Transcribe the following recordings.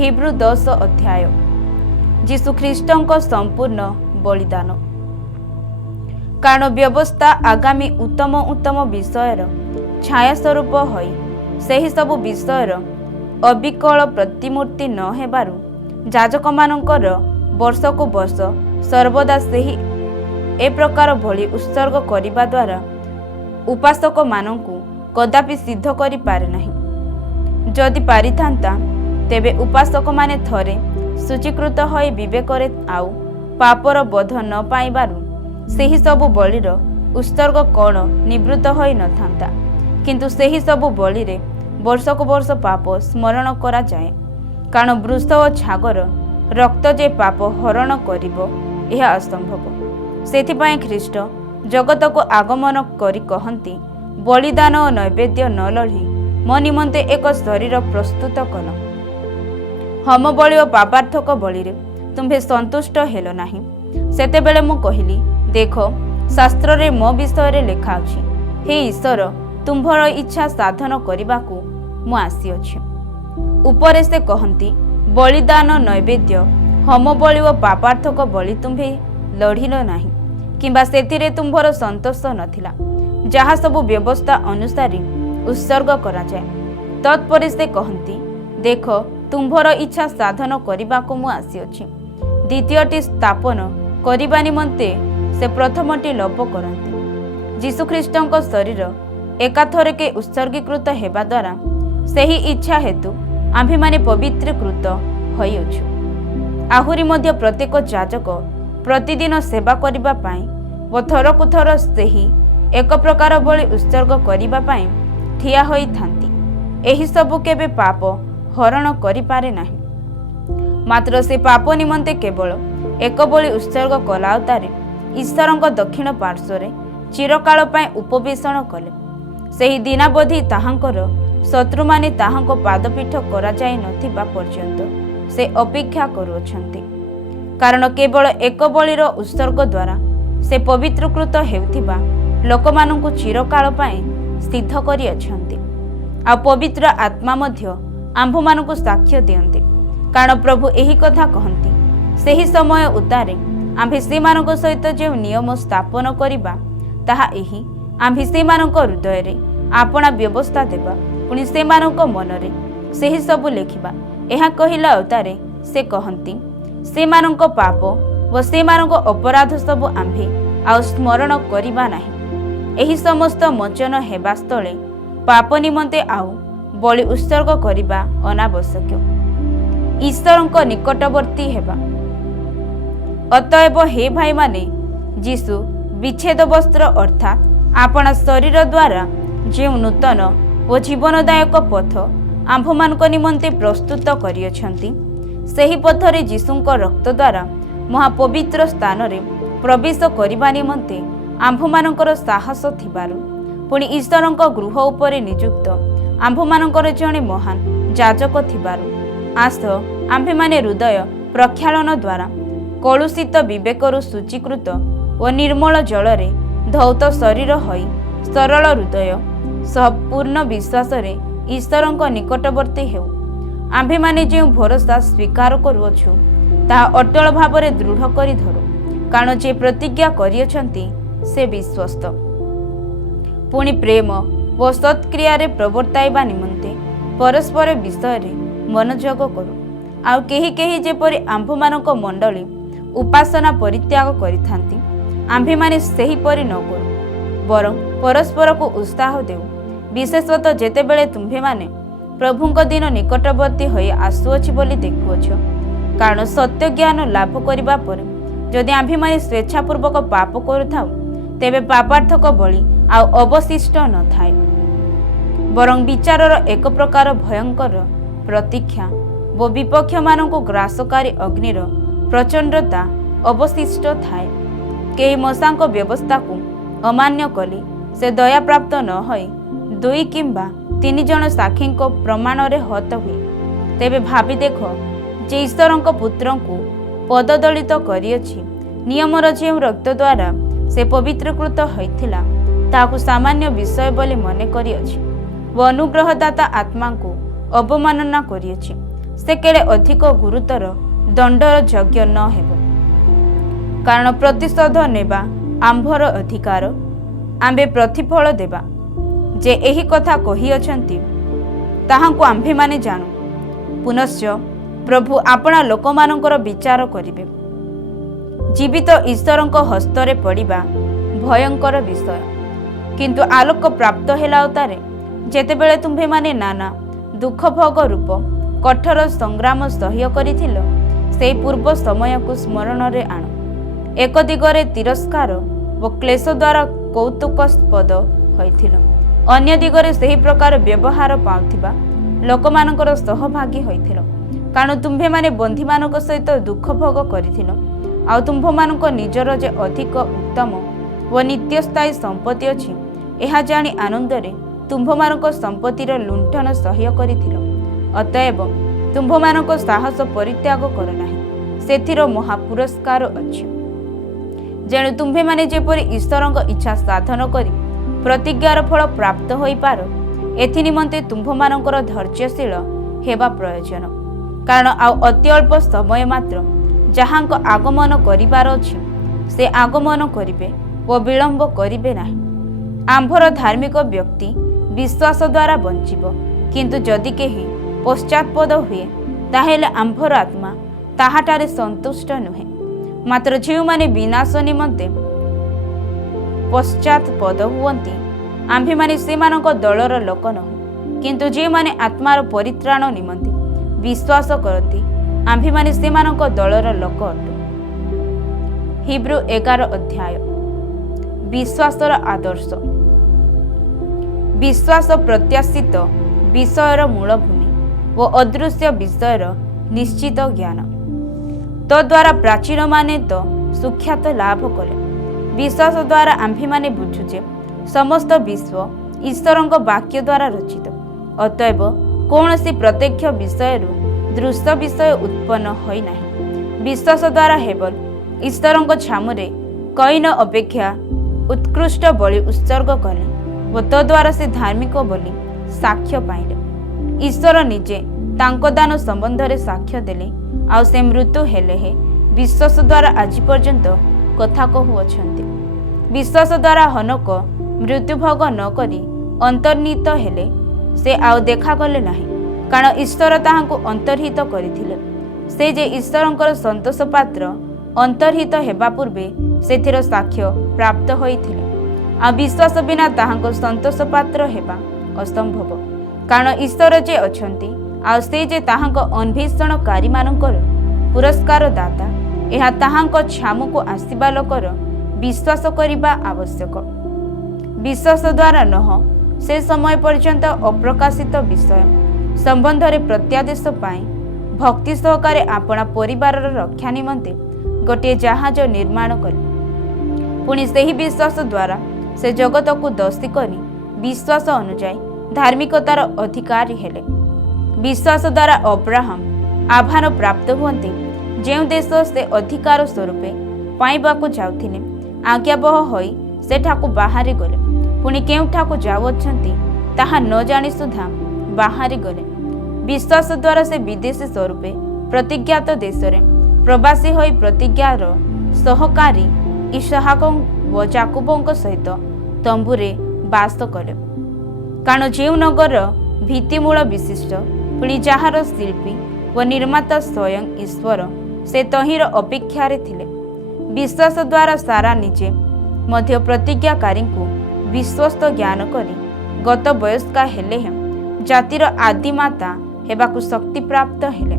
Hebrew 10 अध्याय जीशु ख्रीष्टଙ୍କ संपूर्ण बलिदान। कारण व्यवस्था आगामी उत्तम उत्तम विषयर छाया स्वरूप होई सही सब विषयर अविकल प्रतिमूर्ति न हेबारु याजक मानकर वर्ष को वर्ष सर्वदा सही ए प्रकार भली उत्सर्ग करिबा द्वारा उपासक मानंकु कदापि सिद्ध करि पारे नाही। जदि पारिथांता तेबे उपासक माने थरे सूचीकृत होई विवेकरे आउ पापर बोध न पाइबारु सेही सबु बलिर उत्सर्ग कण निवृत्त होई न थांता। किंतु सेही सबु बलिरे वर्ष को वर्ष पाप स्मरण करा जाए। कारण वृष और छागर रक्त जे पाप हरण करिबो यह असंभव। सेथिपाई ख्रीष्ट जगत को आगमन करी कहंती बलिदान और नैवेद्य न लढ़ी मो निमंते एक शरीर प्रस्तुत कल। हम बलि और पापार्थक बलिरे तुम्भे संतुष्ट हेलो नाही। सेतेबेले मु कहिली देख शास्त्र रे मो विषय रे लेखा अछि, हे ईश्वर तुम्भर इच्छा साधन करिबाकू मु आसी अछि। उपरे से कहंती बलिदान नैवेद्य होम बलि और पापार्थक बलि तुम्भे लढ़िल नाही किंबा सेतिरे तुम्भर संतोष नथिला जहा सबु व्यवस्था अनुसार उत्सर्ग करा जाए। तत्पर से कहंती देख तुम्भर इच्छा साधन करिबाकू मु आसी अछि। द्वितीयटी स्थापन करिबा निमंते से प्रथमटी लोप करंती। जीशु ख्रीष्टଙ୍କ शरीर एकाथरके उत्सर्गीकृत हेबा द्वारा सही इच्छा हेतु आम्भे माने पवित्रीकृत होइअछु। आहुरी मध्य प्रत्येक याजक प्रतिदिन सेवा करिबा पाई व थरकु थर सही एक प्रकार बलि उत्सर्ग करिबा पाई ठिया होई थांती। एही सबु केबे पाप हरण करि पारे नाही, मात्र से पाप निमंते केवल एक बलि उत्सर्ग कलाउतारे ईश्वरଙ୍କ दक्षिण पार्श्वरे चिरकाल पाई उपवेशन कले। सही दिनावधि ताहांकर शत्रु माने ताहांको पादपीठ करा जाय नथिबा पर्यंत से अपेक्षा करूछंती। कारण केवल एक बलिर उत्सर्ग द्वारा से पवित्रकृत हेउथिबा लोकमानंकु चिरकाल पाई सिद्ध करी अछंती। आ पवित्र आत्मा मध्य आंभमानंकु साक्ष्य दियंती। कारण प्रभु एही कथा कहंती सेही समय उतारे आंभे सेमानंक सहित जे नियम स्थापन करिबा ताहा एही आंभे सेमानंक हृदय रे आपणा व्यवस्था देबा पुनि सेमानंक मनरे सेही सबु लेखिबा। एहा कहिला अवतारे से कहंती सेमानंक पाप व सेमानंक अपराध सबु आंभे आ स्मरण करिबा नाही। एही समस्त मोचन हेबा स्थले पाप निमंते आउ बलि उत्सर्ग करिबा अनावश्यक। ईश्वरଙ୍କ निकटवर्ती हेबा। अतएव हे भाई माने जीशु विच्छेद वस्त्र अर्थात आपणा शरीर द्वारा जे नूतन व जीवनदायक पथ आंभमानक निमंते प्रस्तुत करियछंती सेही पथरे जीशुଙ୍କ रक्त द्वारा महापवित्र स्थान रे प्रवेश करिबा निमंते आंभमानकर साहस थिबारु पुनि ईश्वरଙ୍କ गृह उपरे नियुक्त आंभमानकर जणे महान याजक थिबारु आस आंभे माने हृदय प्रक्षालन द्वारा कलुषित विवेकरु सूचीकृत व निर्मल जलरे धौत शरीर होई सरल हृदय संपूर्ण विश्वास रे ईश्वरଙ୍କ निकटवर्ती हेउ। आंभे माने जे भरोसा स्वीकार करूछु ता अटल भावरे दृढ़ करी धरू। कारण जे प्रतिज्ञा करियछंती से विश्वस्त। पुनि प्रेम व सत्क्रिया रे प्रवर्ताइबा निमंते परस्पर विषय रे मनोयोग करू। आउ केही केही जेपरि आंभमानक मंडली उपासना परित्याग करिथांती आंभे माने सेही परि न करू बरं परस्पर को उत्साह देउ। विशेषतः जेतेबेले तुम्भे माने प्रभुଙ୍କ दिन निकटवर्ती होई आसुअछि बोली देखुअछ। कारण सत्य ज्ञान लाभ करिबा परे जदि आंभे माने स्वेच्छापूर्वक पाप करुथाउ तेबे पापार्थक बलि आ अवशिष्ट न थाए, बरं विचारर एक प्रकार भयंकर प्रतीक्षा व विपक्ष मानक ग्रासकारी अग्निर प्रचंडता अवशिष्ट थाए। केही मशांक व्यवस्था को अमान्य कली से दया प्राप्त न होई 2 किंबा 3 जन साक्षी प्रमाण रे हत हुए। तेबे भावी देख जे ईश्वरଙ୍କ पुत्र को पददलित करियछि नियमर जे रक्त द्वारा से पवित्रकृत होइथिला ताकू सामान्य विषय बोली मने करियछि व अनुग्रहदाता आत्मा को अवमानना करियछि। ସେ କେଡ଼େ ଅଧିକ ଗୁରୁତର ଦଣ୍ଡର ଯୋଗ୍ୟ ନ ହେବ। କାରଣ ପ୍ରତିଶୋଧ ନେବା ଆମ୍ଭର ଅଧିକାର, ଆମ୍ଭେ ପ୍ରତିଫଳ ଦେବା। ଯେ ଏହି କଥା କହିଅଛନ୍ତି ତାହାଙ୍କୁ ଆମ୍ଭେମାନେ ଜାଣୁ। ପୁନଶ୍ଚ ପ୍ରଭୁ ଆପଣା ଲୋକମାନଙ୍କର ବିଚାର କରିବେ। ଜୀବିତ ଈଶ୍ୱରଙ୍କ ହସ୍ତରେ ପଡ଼ିବା ଭୟଙ୍କର ବିଷୟ। କିନ୍ତୁ ଆଲୋକ ପ୍ରାପ୍ତ ହେଲା ଅତାରେ ଯେତେବେଳେ ତୁମ୍ଭେମାନେ ନାନା ଦୁଃଖ ଭୋଗ ରୂପ କଠୋର ସଂଗ୍ରାମ ସହ୍ୟ କରିଥିଲ, ସେହି ପୂର୍ବ ସମୟକୁ ସ୍ମରଣରେ ଆଣ। ଏକ ଦିଗରେ ତିରସ୍କାର ଓ କ୍ଲେଶ ଦ୍ୱାରା କୌତୁକାସ୍ପଦ ହୋଇଥିଲ, ଅନ୍ୟ ଦିଗରେ ସେହି ପ୍ରକାର ବ୍ୟବହାର ପାଉଥିବା ଲୋକମାନଙ୍କର ସହଭାଗୀ ହୋଇଥିଲ। କାରଣ ତୁମ୍ଭେମାନେ ବନ୍ଧୀମାନଙ୍କ ସହିତ ଦୁଃଖ ଭୋଗ କରିଥିଲ, ଆଉ ତୁମ୍ଭମାନଙ୍କ ନିଜର ଯେ ଅଧିକ ଉତ୍ତମ ଓ ନିତ୍ୟସ୍ଥାୟୀ ସମ୍ପତ୍ତି ଅଛି, ଏହା ଜାଣି ଆନନ୍ଦରେ ତୁମ୍ଭମାନଙ୍କ ସମ୍ପତ୍ତିର ଲୁଣ୍ଠନ ସହ୍ୟ କରିଥିଲ। ଅତଏବ ତୁମ୍ଭମାନଙ୍କ ସାହସ ପରିତ୍ୟାଗ କର ନାହିଁ, ସେଥିର ମହା ପୁରସ୍କାର ଅଛି। ଯେଣୁ ତୁମ୍ଭେମାନେ ଯେପରି ଈଶ୍ୱରଙ୍କ ଇଚ୍ଛା ସାଧନ କରି ପ୍ରତିଜ୍ଞାର ଫଳ ପ୍ରାପ୍ତ ହୋଇପାର, ଏଥି ନିମନ୍ତେ ତୁମ୍ଭମାନଙ୍କର ଧୈର୍ଯ୍ୟଶୀଳ ହେବା ପ୍ରୟୋଜନ। କାରଣ ଆଉ ଅତି ଅଳ୍ପ ସମୟ ମାତ୍ର ଯାହାଙ୍କ ଆଗମନ କରିବାର ଅଛି, ସେ ଆଗମନ କରିବେ ଓ ବିଳମ୍ବ କରିବେ ନାହିଁ। ଆମ୍ଭର ଧାର୍ମିକ ବ୍ୟକ୍ତି ବିଶ୍ୱାସ ଦ୍ୱାରା ବଞ୍ଚିବ। କିନ୍ତୁ ଯଦି କେହି ପଶ୍ଚାତ୍ପଦ ହୁଏ, ତାହେଲେ ଆମ୍ଭର ଆତ୍ମା ତାହାଠାରେ ସନ୍ତୁଷ୍ଟ ନୁହେଁ। ମାତ୍ର ଯେଉଁମାନେ ବିନାଶ ନିମନ୍ତେ ପଶ୍ଚାତ୍ପଦ ହୁଅନ୍ତି, ଆମ୍ଭେମାନେ ସେମାନଙ୍କ ଦଳର ଲୋକ ନୁହେଁ। କିନ୍ତୁ ଯେଉଁମାନେ ଆତ୍ମାର ପରିତ୍ରାଣ ନିମନ୍ତେ ବିଶ୍ୱାସ କରନ୍ତି, ଆମ୍ଭେମାନେ ସେମାନଙ୍କ ଦଳର ଲୋକ ଅଟୁ। ହିବ୍ରୁ 11 ଅଧ୍ୟାୟ। ବିଶ୍ୱାସର ଆଦର୍ଶ। ବିଶ୍ୱାସ ପ୍ରତ୍ୟାଶିତ ବିଷୟର ମୂଳଭୂମି ଓ ଅଦୃଶ୍ୟ ବିଷୟର ନିଶ୍ଚିତ ଜ୍ଞାନ। ତଦ୍ୱାରା ପ୍ରାଚୀନମାନେ ତ ସୁଖ୍ୟାତ ଲାଭ କଲେ। ବିଶ୍ୱାସ ଦ୍ୱାରା ଆମ୍ଭେମାନେ ବୁଝୁ ଯେ ସମସ୍ତ ବିଶ୍ୱ ଈଶ୍ୱରଙ୍କ ବାକ୍ୟ ଦ୍ୱାରା ରଚିତ। ଅତଏବ କୌଣସି ପ୍ରତ୍ୟକ୍ଷ ବିଷୟରୁ ଦୃଶ୍ୟ ବିଷୟ ଉତ୍ପନ୍ନ ହୋଇନାହିଁ। ବିଶ୍ୱାସ ଦ୍ୱାରା ହେବଲ ଈଶ୍ୱରଙ୍କ ଛାମୁରେ କଇନ ଅପେକ୍ଷା ଉତ୍କୃଷ୍ଟ ବଳି ଉତ୍ସର୍ଗ କଲେ ଓ ତଦ୍ୱାରା ସେ ଧାର୍ମିକ ବୋଲି ସାକ୍ଷ୍ୟ ପାଇଲେ। ଈଶ୍ୱର ନିଜେ ତାଙ୍କ ଦାନ ସମ୍ବନ୍ଧରେ ସାକ୍ଷ୍ୟ ଦେଲେ, ଆଉ ସେ ମୃତ୍ୟୁ ହେଲେ ହେ ବିଶ୍ୱାସ ଦ୍ୱାରା ଆଜି ପର୍ଯ୍ୟନ୍ତ କଥା କହୁଅଛନ୍ତି। ବିଶ୍ୱାସ ଦ୍ୱାରା ହନୋକ ମୃତ୍ୟୁଭୋଗ ନ କରି ଅନ୍ତର୍ନିହିତ ହେଲେ, ସେ ଆଉ ଦେଖାଗଲେ ନାହିଁ, କାରଣ ଈଶ୍ୱର ତାହାଙ୍କୁ ଅନ୍ତର୍ହିତ କରିଥିଲେ। ସେ ଯେ ଈଶ୍ୱରଙ୍କର ସନ୍ତୋଷ ପାତ୍ର, ଅନ୍ତର୍ହିତ ହେବା ପୂର୍ବେ ସେଥିର ସାକ୍ଷ୍ୟ ପ୍ରାପ୍ତ ହୋଇଥିଲେ। ଆଉ ବିଶ୍ୱାସ ବିନା ତାହାଙ୍କ ସନ୍ତୋଷ ପାତ୍ର ହେବା ଅସମ୍ଭବ। କାରଣ ଈଶ୍ୱର ଯେ ଅଛନ୍ତି, ଆଉ ସେ ଯେ ତାହାଙ୍କ ଅନ୍ୱେଷଣକାରୀମାନଙ୍କର ପୁରସ୍କାର ଦାତା, ଏହା ତାହାଙ୍କ ଛାମୁକୁ ଆସିବା ଲୋକର ବିଶ୍ୱାସ କରିବା ଆବଶ୍ୟକ। ବିଶ୍ୱାସ ଦ୍ୱାରା ନୁହଁ, ସେ ସମୟ ପର୍ଯ୍ୟନ୍ତ ଅପ୍ରକାଶିତ ବିଷୟ ସମ୍ବନ୍ଧରେ ପ୍ରତ୍ୟାଦେଶ ପାଇଁ ଭକ୍ତି ସହକାରେ ଆପଣା ପରିବାରର ରକ୍ଷା ନିମନ୍ତେ ଗୋଟିଏ ଜାହାଜ ନିର୍ମାଣ କଲେ। ପୁଣି ସେହି ବିଶ୍ୱାସ ଦ୍ୱାରା ସେ ଜଗତକୁ ଦୋଷୀ କରି ବିଶ୍ୱାସ ଅନୁଯାୟୀ ଧାର୍ମିକତାର ଅଧିକାରୀ ହେଲେ। ବିଶ୍ୱାସ ଦ୍ୱାରା ଅବ୍ରାହମ ଆହ୍ୱାନ ପ୍ରାପ୍ତ ହୁଅନ୍ତି, ଯେଉଁ ଦେଶ ସେ ଅଧିକାର ସ୍ୱରୂପେ ପାଇବାକୁ ଯାଉଥିଲେ, ଆଜ୍ଞାବହ ହୋଇ ସେଠାକୁ ବାହାରି ଗଲେ। ପୁଣି କେଉଁଠାକୁ ଯାଉଅଛନ୍ତି ତାହା ନ ଜାଣି ସୁଦ୍ଧା ବାହାରି ଗଲେ। ବିଶ୍ୱାସ ଦ୍ୱାରା ସେ ବିଦେଶୀ ସ୍ୱରୂପେ ପ୍ରତିଜ୍ଞାତ ଦେଶରେ ପ୍ରବାସୀ ହୋଇ ପ୍ରତିଜ୍ଞାର ସହକାରୀ ଇସହାକ ଓ ଯାକୁବଙ୍କ ସହିତ ତମ୍ବୁରେ ବାସ କଲେ। କାରଣ ଯେଉଁ ନଗର ଭିତ୍ତିମୂଳ ବିଶିଷ୍ଟ, ପୁଣି ଯାହାର ଶିଳ୍ପୀ ଓ ନିର୍ମାତା ସ୍ୱୟଂ ଈଶ୍ୱର, ସେ ତହିଁର ଅପେକ୍ଷାରେ ଥିଲେ। ବିଶ୍ୱାସ ଦ୍ୱାରା ସାରା ନିଜେ ମଧ୍ୟ ପ୍ରତିଜ୍ଞାକାରୀଙ୍କୁ ବିଶ୍ୱସ୍ତ ଜ୍ଞାନ କରି ଗତ ବୟସ୍କା ହେଲେ ହେଁ ଜାତିର ଆଦିମାତା ହେବାକୁ ଶକ୍ତିପ୍ରାପ୍ତ ହେଲେ।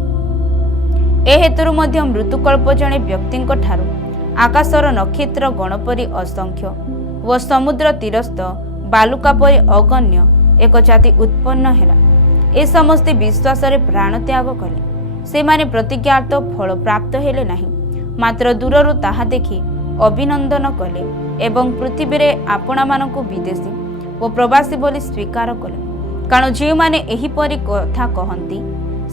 ଏ ହେତୁରୁ ମଧ୍ୟ ମୃତ୍ୟୁକଳ୍ପ ଜଣେ ବ୍ୟକ୍ତିଙ୍କ ଠାରୁ ଆକାଶର ନକ୍ଷତ୍ର ଗଣ ପରି ଅସଂଖ୍ୟ ଓ ସମୁଦ୍ର ତୀରସ୍ଥ ବାଲୁକା ପରି ଅଗଣ୍ୟ ଏକ ଜାତି ଉତ୍ପନ୍ନ ହେଲା। ଏ ସମସ୍ତେ ବିଶ୍ୱାସରେ ପ୍ରାଣ ତ୍ୟାଗ କଲେ। ସେମାନେ ପ୍ରତିଜ୍ଞାତ ଫଳ ପ୍ରାପ୍ତ ହେଲେ ନାହିଁ, ମାତ୍ର ଦୂରରୁ ତାହା ଦେଖି ଅଭିନନ୍ଦନ କଲେ ଏବଂ ପୃଥିବୀରେ ଆପଣାମାନଙ୍କୁ ବିଦେଶୀ ଓ ପ୍ରବାସୀ ବୋଲି ସ୍ୱୀକାର କଲେ। କାରଣ ଯେଉଁମାନେ ଏହିପରି କଥା କହନ୍ତି,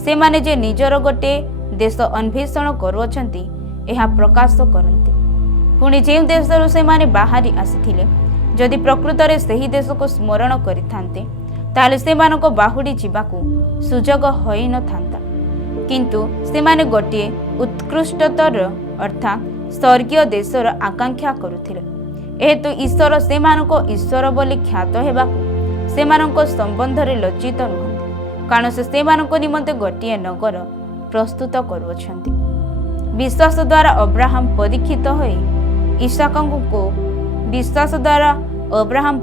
ସେମାନେ ଯେ ନିଜର ଗୋଟିଏ ଦେଶ ଅନ୍ୱେଷଣ କରୁଅଛନ୍ତି, ଏହା ପ୍ରକାଶ କରନ୍ତି। ପୁଣି ଯେଉଁ ଦେଶରୁ ସେମାନେ ବାହାରି ଆସିଥିଲେ, ଯଦି ପ୍ରକୃତରେ ସେହି ଦେଶକୁ ସ୍ମରଣ କରିଥାନ୍ତେ, ତାହେଲେ ସେମାନଙ୍କ ବାହୁଡ଼ି ଯିବାକୁ ସୁଯୋଗ ହୋଇନଥାନ୍ତା। କିନ୍ତୁ ସେମାନେ ଗୋଟିଏ ଉତ୍କୃଷ୍ଟତର ଅର୍ଥାତ୍ ସ୍ୱର୍ଗୀୟ ଦେଶର ଆକାଂକ୍ଷା କରୁଥିଲେ। ଏହେତୁ ଈଶ୍ୱର ସେମାନଙ୍କ ଈଶ୍ୱର ବୋଲି ଖ୍ୟାତ ହେବାକୁ ସେମାନଙ୍କ ସମ୍ବନ୍ଧରେ ଲଜ୍ଜିତ ନୁହନ୍ତି, କାରଣ ସେ ସେମାନଙ୍କ ନିମନ୍ତେ ଗୋଟିଏ ନଗର ପ୍ରସ୍ତୁତ କରୁଅଛନ୍ତି। ବିଶ୍ୱାସ ଦ୍ୱାରା ଅବ୍ରାହମ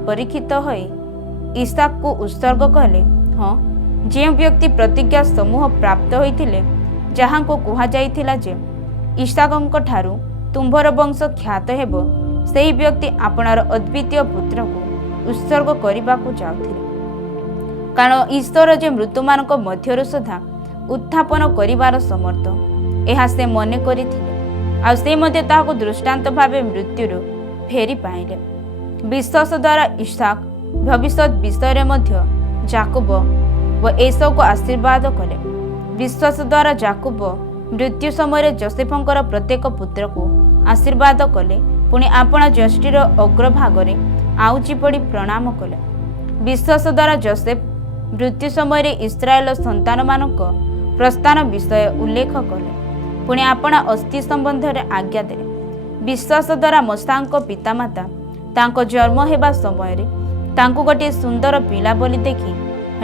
ପରୀକ୍ଷିତ ହୋଇ ଇସାକକୁ ଉତ୍ସର୍ଗ କଲେ। ହଁ, ଯେଉଁ ବ୍ୟକ୍ତି ପ୍ରତିଜ୍ଞା ସମୂହ ପ୍ରାପ୍ତ ହୋଇଥିଲେ, ଯାହାଙ୍କୁ କୁହାଯାଇଥିଲା ଯେ ଇସାକଙ୍କ ଠାରୁ ତୁମ୍ଭର ବଂଶ ଖ୍ୟାତ ହେବ, ସେହି ବ୍ୟକ୍ତି ଆପଣାର ଅଦ୍ୱିତୀୟ ପୁତ୍ରକୁ ଉତ୍ସର୍ଗ କରିବାକୁ ଯାଉଥିଲେ। କାରଣ ଈଶ୍ୱର ଯେ ମୃତ୍ୟୁମାନଙ୍କ ମଧ୍ୟରୁ ସୁଦ୍ଧା ଉତ୍ଥାପନ କରିବାର ସମର୍ଥ, ଏହା ସେ ମନେ କରିଥିଲେ, ଆଉ ସେ ମଧ୍ୟ ତାହାକୁ ଦୃଷ୍ଟାନ୍ତ ଭାବେ ମୃତ୍ୟୁରୁ ଫେରି ପାଇଲେ। ବିଶ୍ୱାସ ଦ୍ୱାରା ଇସାକ ଭବିଷ୍ୟତ ବିଷୟରେ ମଧ୍ୟ ଯାକୋବ ଓ ଏସାଉକୁ ଆଶୀର୍ବାଦ କଲେ। ବିଶ୍ୱାସ ଦ୍ୱାରା ଯାକୋବ ମୃତ୍ୟୁ ସମୟରେ ଯୋସେଫଙ୍କର ପ୍ରତ୍ୟେକ ପୁତ୍ରକୁ ଆଶୀର୍ବାଦ କଲେ, ପୁଣି ଆପଣା ଯଷ୍ଟିର ଅଗ୍ରଭାଗରେ ଆଉଜି ପଡ଼ି ପ୍ରଣାମ କଲେ। ବିଶ୍ୱାସ ଦ୍ୱାରା ଯୋସେଫ ମୃତ୍ୟୁ ସମୟରେ ଇସ୍ରାଏଲ ସନ୍ତାନମାନଙ୍କ ପ୍ରସ୍ଥାନ ବିଷୟ ଉଲ୍ଲେଖ କଲେ, ପୁଣି ଆପଣା ଅସ୍ଥି ସମ୍ବନ୍ଧରେ ଆଜ୍ଞା ଦେଲେ। ବିଶ୍ୱାସ ଦ୍ୱାରା ମୋଶାଙ୍କ ପିତାମାତା ତାଙ୍କ ଜନ୍ମ ହେବା ସମୟରେ ତାଙ୍କୁ ଗୋଟିଏ ସୁନ୍ଦର ପିଲା ବୋଲି ଦେଖି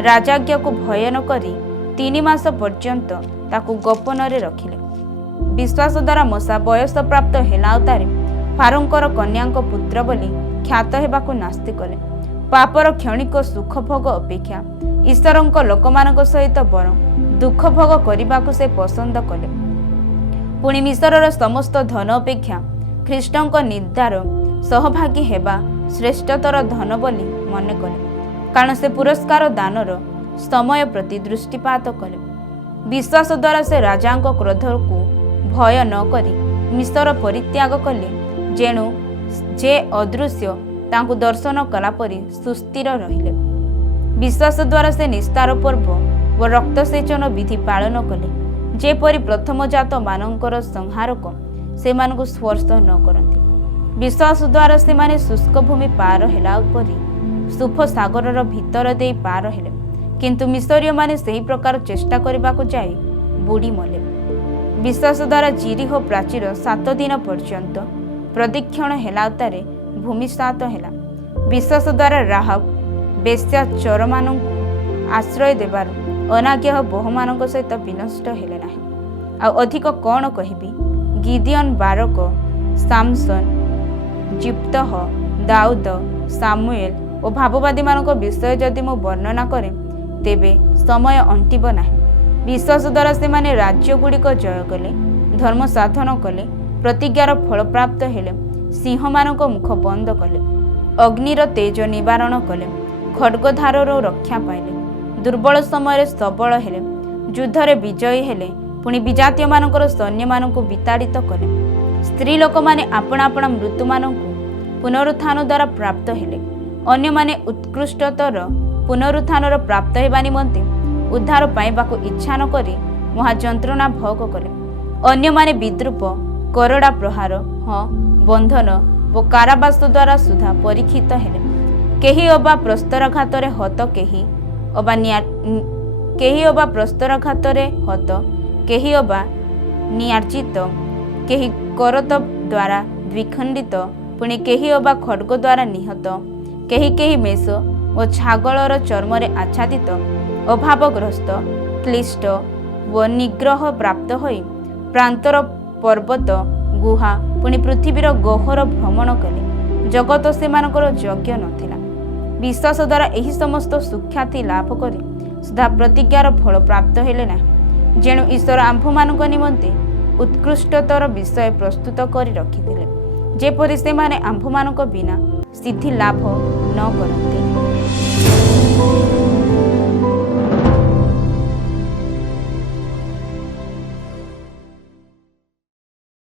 ରାଜାଜ୍ଞାକୁ ଭୟ ନ କରି 3 ମାସ ପର୍ଯ୍ୟନ୍ତ ତାକୁ ଗୋପନରେ ରଖିଲେ। ବିଶ୍ୱାସ ଦ୍ୱାରା ମୋଶା ବୟସ ପ୍ରାପ୍ତ ହେଲାଉତାରେ ଫାରୋଙ୍କର କନ୍ୟାଙ୍କ ପୁତ୍ର ବୋଲି ଖ୍ୟାତ ହେବାକୁ ନାସ୍ତି କଲେ। ପାପର କ୍ଷଣିକ ସୁଖ ଭୋଗ ଅପେକ୍ଷା ଈଶ୍ୱରଙ୍କ ଲୋକମାନଙ୍କ ସହିତ ବରଂ ଦୁଃଖ ଭୋଗ କରିବାକୁ ସେ ପସନ୍ଦ କଲେ। ପୁଣି ମିଶ୍ରର ସମସ୍ତ ଧନ ଅପେକ୍ଷା ଖ୍ରୀଷ୍ଟଙ୍କ ନିନ୍ଦାର ସହଭାଗୀ ହେବା ଶ୍ରେଷ୍ଠତର ଧନ ବୋଲି ମନେ କଲେ, କାରଣ ସେ ପୁରସ୍କାର ଦାନର ସମୟ ପ୍ରତି ଦୃଷ୍ଟିପାତ କଲେ। ବିଶ୍ୱାସ ଦ୍ୱାରା ସେ ରାଜାଙ୍କ କ୍ରୋଧକୁ ଭୟ ନ କରି ମିଶ୍ର ପରିତ୍ୟାଗ କଲେ, ଯେଣୁ ଯେ ଅଦୃଶ୍ୟ ତାଙ୍କୁ ଦର୍ଶନ କଲା ପରି ସୁସ୍ଥିର ରହିଲେ। ବିଶ୍ୱାସ ଦ୍ୱାରା ସେ ନିସ୍ତାର ପର୍ବ ଓ ରକ୍ତସେଚନ ବିଧି ପାଳନ କଲେ, ଯେପରି ପ୍ରଥମଜାତ ମାନଙ୍କର ସଂହାରକ ସେମାନଙ୍କୁ ସ୍ପର୍ଶ ନ କରନ୍ତି। ବିଶ୍ୱାସ ଦ୍ୱାରା ସେମାନେ ଶୁଷ୍କ ଭୂମି ପାର ହେଲା ପରି ସୁଫ ସାଗରର ଭିତର ଦେଇ ପାର ହେଲେ, କିନ୍ତୁ ମିଶରୀୟମାନେ ସେହି ପ୍ରକାର ଚେଷ୍ଟା କରିବାକୁ ଯାଇ ବୁଡ଼ି ମଲେ। ବିଶ୍ୱାସ ଦ୍ୱାରା ଜିରିହୋ ପ୍ରାଚୀର 7 ଦିନ ପର୍ଯ୍ୟନ୍ତ ପ୍ରଦକ୍ଷିଣ ହେଲାଉତାରେ ଭୂମିସାତ ହେଲା। ବିଶ୍ୱାସ ଦ୍ୱାରା ରାହାବ ବେଶ୍ୟା ଚୋରମାନଙ୍କୁ ଆଶ୍ରୟ ଦେବାରୁ ଅନାଜ୍ଞା ବହୁମାନଙ୍କ ସହିତ ବିନଷ୍ଟ ହେଲେ ନାହିଁ। ଆଉ ଅଧିକ କ'ଣ କହିବି? ଗିଦିଅନ, ବାରକ, ସାମସନ, ଜିପ୍ତହ, ଦାଉଦ, ସାମୁଏଲ ଓ ଭାବବାଦୀମାନଙ୍କ ବିଷୟ ଯଦି ମୁଁ ବର୍ଣ୍ଣନା କରେ, ତେବେ ସମୟ ଅଣ୍ଟିବ ନାହିଁ। ବିଶ୍ୱାସ ଦ୍ୱାରା ସେମାନେ ରାଜ୍ୟଗୁଡ଼ିକ ଜୟ କଲେ, ଧର୍ମ ସାଧନ କଲେ, ପ୍ରତିଜ୍ଞାର ଫଳପ୍ରାପ୍ତ ହେଲେ, ସିଂହମାନଙ୍କ ମୁଖ ବନ୍ଦ କଲେ, ଅଗ୍ନିର ତେଜ ନିବାରଣ କଲେ, ଖଡ୍ଗଧାରରୁ ରକ୍ଷା ପାଇଲେ, ଦୁର୍ବଳ ସମୟରେ ସବଳ ହେଲେ, ଯୁଦ୍ଧରେ ବିଜୟୀ ହେଲେ, ପୁଣି ବିଜାତୀୟମାନଙ୍କର ସୈନ୍ୟମାନଙ୍କୁ ବିତାଡ଼ିତ କଲେ। ସ୍ତ୍ରୀ ଲୋକମାନେ ଆପଣା ଆପଣା ମୃତ୍ୟୁମାନଙ୍କୁ ପୁନରୁତ୍ଥାନ ଦ୍ୱାରା ପ୍ରାପ୍ତ ହେଲେ। ଅନ୍ୟମାନେ ଉତ୍କୃଷ୍ଟତର ପୁନରୁତ୍ଥାନର ପ୍ରାପ୍ତ ହେବା ନିମନ୍ତେ ଉଦ୍ଧାର ପାଇବାକୁ ଇଚ୍ଛା ନ କରି ମହାଯନ୍ତ୍ରଣା ଭୋଗ କଲେ। ଅନ୍ୟମାନେ ବିଦ୍ରୂପ, କରଡ଼ା ପ୍ରହାର, ବନ୍ଧନ ଓ କାରାବାସ ଦ୍ୱାରା ସୁଦ୍ଧା ପରୀକ୍ଷିତ ହେଲେ। କେହି ଅବା ପ୍ରସ୍ତରାଘାତରେ ହତ, କେହି ଅବା ନିୟାର୍ଜିତ, କେହି କରତ ଦ୍ୱାରା ଦ୍ୱିଖଣ୍ଡିତ, ପୁଣି କେହି ଅବା ଖଡ୍ଗ ଦ୍ୱାରା ନିହତ, କେହି ମେଷ ଓ ଛାଗଳର ଚର୍ମରେ ଆଚ୍ଛାଦିତ, ଅଭାବଗ୍ରସ୍ତ, କ୍ଳିଷ୍ଟ ଓ ନିଗ୍ରହ ପ୍ରାପ୍ତ ହୋଇ ପ୍ରାନ୍ତର ପର୍ବତ, ଗୁହା, ପୁଣି ପୃଥିବୀର ଗହ୍ୱର ଭ୍ରମଣ କଲେ। ଜଗତ ସେମାନଙ୍କର ଯୋଗ୍ୟ ନଥିଲା। ବିଶ୍ୱାସ ଦ୍ୱାରା ଏହି ସମସ୍ତ ସୁଖ୍ୟାତି ଲାଭ କରି ସୁଦ୍ଧା ପ୍ରତିଜ୍ଞାର ଫଳ ପ୍ରାପ୍ତ ହେଲେ ନାହିଁ, ଯେଣୁ ଈଶ୍ୱର ଆମ୍ଭମାନଙ୍କ ନିମନ୍ତେ ଉତ୍କୃଷ୍ଟତର ବିଷୟ ପ୍ରସ୍ତୁତ କରି ରଖିଥିଲେ, ଯେପରି ସେମାନେ ଆମ୍ଭମାନଙ୍କ ବିନା ସିଦ୍ଧି ଲାଭ ନ କରନ୍ତି।